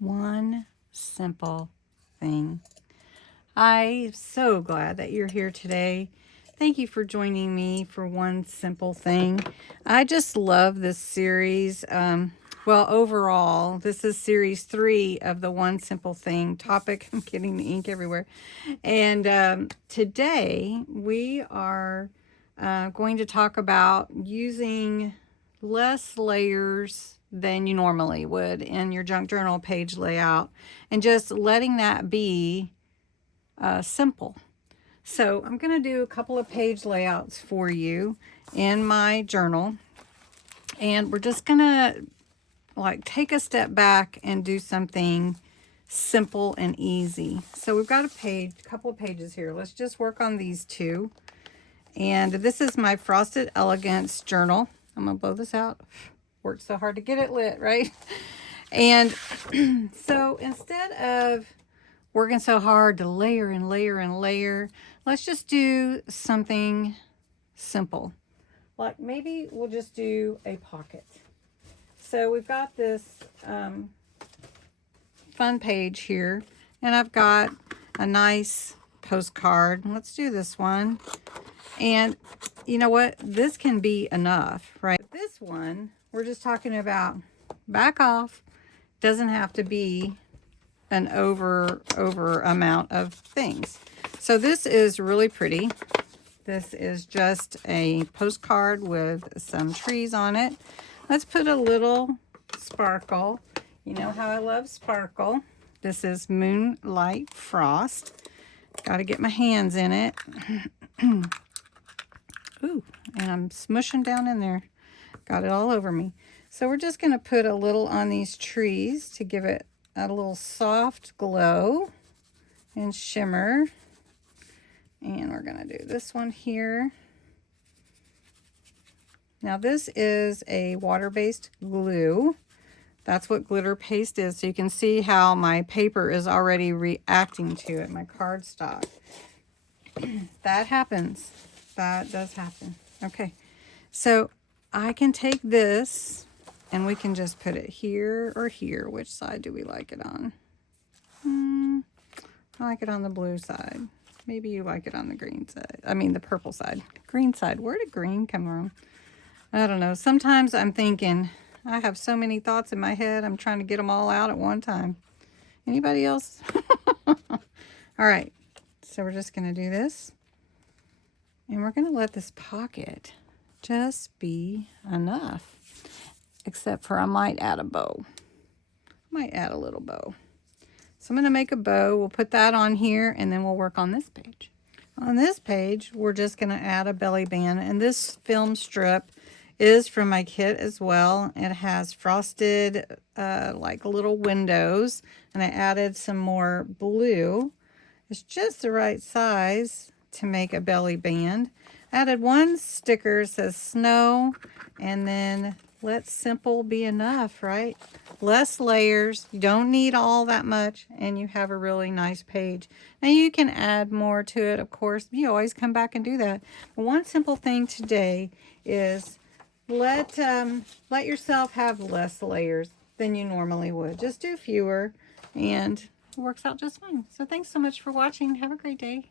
One simple thing. I'm so glad that you're here today. Thank you for joining me for one simple thing. I just love this series. Well, overall, this is series 3 of the one simple thing topic. I'm getting the ink everywhere. And today we are going to talk about using less layers than you normally would in your junk journal page layout and just letting that be simple. So I'm going to do a couple of page layouts for you in my journal, and we're just going to take a step back and do something simple and easy. So we've got a couple of pages here. Let's just work on these two. And this is my Frosted Elegance journal. I'm going to blow this out. Worked so hard to get it lit, right? And so instead of working so hard to layer and layer and layer, let's just do something simple. Like maybe we'll just do a pocket. So we've got this fun page here, and I've got a nice postcard. Let's do this one. And you know what? This can be enough, right? This one, we're just talking about back off. Doesn't have to be an over amount of things. So this is really pretty. This is just a postcard with some trees on it. Let's put a little sparkle. You know how I love sparkle. This is Moonlight Frost. Got to get my hands in it. Ooh, and I'm smushing down in there. Got it all over me. So we're just going to put a little on these trees to give it a little soft glow and shimmer. And we're going to do this one here. Now this is a water-based glue. That's what glitter paste is. So you can see how my paper is already reacting to it, my cardstock. That happens. That does happen. Okay, so I can take this and we can just put it here or here. Which side do we like it on? I like it on the blue side. Maybe you like it on the green side. I mean the purple side. Green side. Where did green come from? I don't know. Sometimes I'm thinking, I have so many thoughts in my head. I'm trying to get them all out at one time. Anybody else? All right. So we're just going to do this. And we're going to let this pocket just be enough. Except for I might add a bow. Might add a little bow. So I'm going to make a bow. We'll put that on here and then we'll work on this page. On this page, we're just going to add a belly band. And this film strip is from my kit as well. It has frosted like little windows. And I added some more blue. It's just the right size to make a belly band. Added one sticker, says snow, and then let simple be enough, right? Less layers, you don't need all that much, and you have a really nice page. Now you can add more to it, of course. You always come back and do that. But one simple thing today is let yourself have less layers than you normally would. Just do fewer, and it works out just fine. So thanks so much for watching. Have a great day.